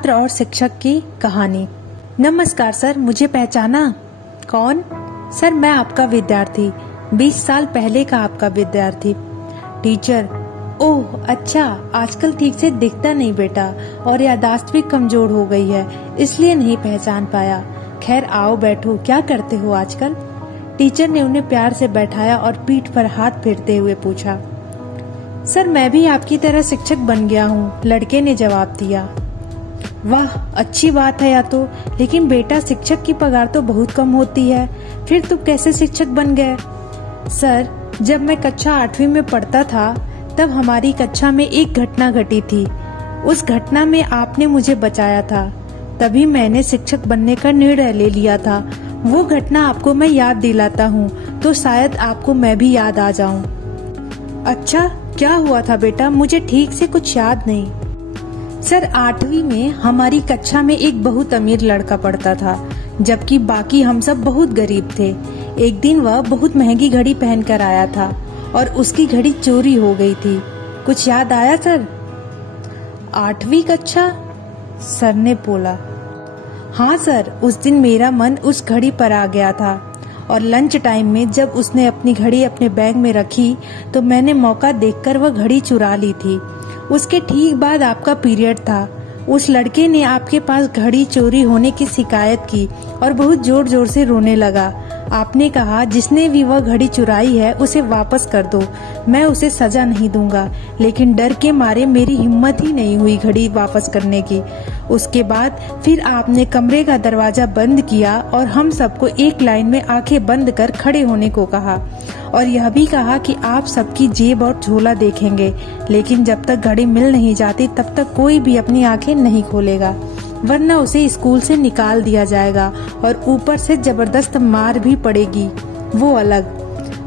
छात्र और शिक्षक की कहानी। नमस्कार सर, मुझे पहचाना? कौन? सर, मैं आपका विद्यार्थी, 20 साल पहले का आपका विद्यार्थी। टीचर: ओह अच्छा, आजकल ठीक से दिखता नहीं बेटा, और याददाश्त भी कमजोर हो गई है, इसलिए नहीं पहचान पाया। खैर आओ बैठो, क्या करते हो आजकल? टीचर ने उन्हें प्यार से बैठाया और पीठ पर हाथ फेरते हुए पूछा। सर, मैं भी आपकी तरह शिक्षक बन गया हूँ, लड़के ने जवाब दिया। वाह, अच्छी बात है या तो, लेकिन बेटा शिक्षक की पगार तो बहुत कम होती है, फिर तुम कैसे शिक्षक बन गए? सर, जब मैं कक्षा 8वीं में पढ़ता था तब हमारी कक्षा में एक घटना घटी थी। उस घटना में आपने मुझे बचाया था, तभी मैंने शिक्षक बनने का निर्णय ले लिया था। वो घटना आपको मैं याद दिलाता हूँ तो शायद आपको मैं भी याद आ जाऊँ। अच्छा, क्या हुआ था बेटा? मुझे ठीक से कुछ याद नहीं। सर, 8वीं में हमारी कक्षा में एक बहुत अमीर लड़का पढ़ता था, जबकि बाकी हम सब बहुत गरीब थे। एक दिन वह बहुत महंगी घड़ी पहनकर आया था और उसकी घड़ी चोरी हो गई थी। कुछ याद आया सर? 8वीं कक्षा? सर ने बोला। हाँ सर, उस दिन मेरा मन उस घड़ी पर आ गया था और लंच टाइम में जब उसने अपनी घड़ी अपने बैग में रखी तो मैंने मौका देखकर वह घड़ी चुरा ली थी। उसके ठीक बाद आपका पीरियड था। उस लड़के ने आपके पास घड़ी चोरी होने की शिकायत की और बहुत जोर जोर से रोने लगा। आपने कहा जिसने भी वह घड़ी चुराई है उसे वापस कर दो, मैं उसे सजा नहीं दूंगा, लेकिन डर के मारे मेरी हिम्मत ही नहीं हुई घड़ी वापस करने की। उसके बाद फिर आपने कमरे का दरवाजा बंद किया और हम सबको एक लाइन में आंखें बंद कर खड़े होने को कहा और यह भी कहा कि आप सबकी जेब और झोला देखेंगे, लेकिन जब तक घड़ी मिल नहीं जाती तब तक कोई भी अपनी आंखें नहीं खोलेगा, वरना उसे स्कूल से निकाल दिया जाएगा और ऊपर से जबरदस्त मार भी पड़ेगी, वो अलग।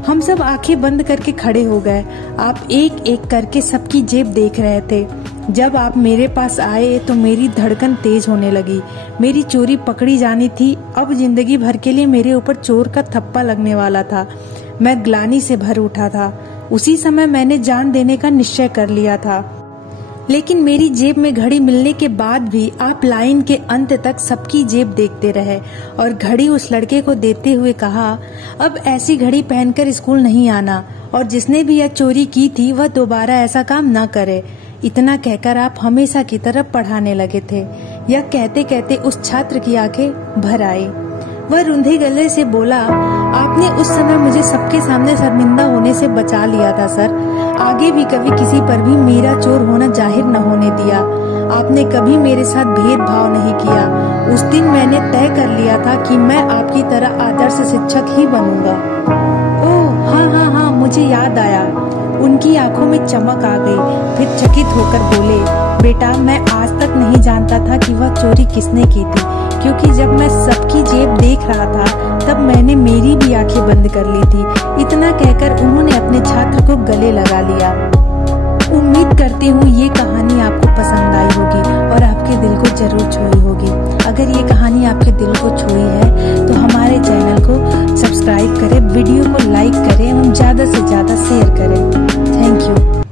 हम सब आंखें बंद करके खड़े हो गए। आप एक एक करके सबकी जेब देख रहे थे। जब आप मेरे पास आए तो मेरी धड़कन तेज होने लगी। मेरी चोरी पकड़ी जानी थी। अब जिंदगी भर के लिए मेरे ऊपर चोर का थप्पा लगने वाला था। मैं ग्लानि से भर उठा था। उसी समय मैंने जान देने का निश्चय कर लिया था, लेकिन मेरी जेब में घड़ी मिलने के बाद भी आप लाइन के अंत तक सबकी जेब देखते रहे और घड़ी उस लड़के को देते हुए कहा, अब ऐसी घड़ी पहनकर स्कूल नहीं आना और जिसने भी यह चोरी की थी वह दोबारा ऐसा काम न करे। इतना कहकर आप हमेशा की तरह पढ़ाने लगे थे। यह कहते कहते उस छात्र की आंखें भर आई। वह रुंधे गले से बोला, आपने उस समय मुझे सबके सामने शर्मिंदा होने से बचा लिया था सर। आगे भी कभी किसी पर भी मेरा चोर होना जाहिर न होने दिया। आपने कभी मेरे साथ भेदभाव नहीं किया। उस दिन मैंने तय कर लिया था कि मैं आपकी तरह आदर्श शिक्षक ही बनूंगा। ओह हाँ हाँ हाँ, मुझे याद आया। उनकी आंखों में चमक आ गई। फिर चकित होकर बोले, बेटा मैं आज तक नहीं जानता था कि वह चोरी किसने की थी, क्योंकि जब मैं सबकी जेब देख रहा था तब मैंने मेरी भी आंखें बंद कर ली थी। इतना कहकर उन्होंने अपने छात्र को गले लगा लिया। उम्मीद करती हूँ ये कहानी आपको पसंद आई होगी और आपके दिल को जरूर छुई होगी। अगर ये कहानी आपके दिल को छुई है तो हमारे चैनल को सब्सक्राइब करें, वीडियो को लाइक करें एवं ज्यादा से ज्यादा शेयर करें। Thank you.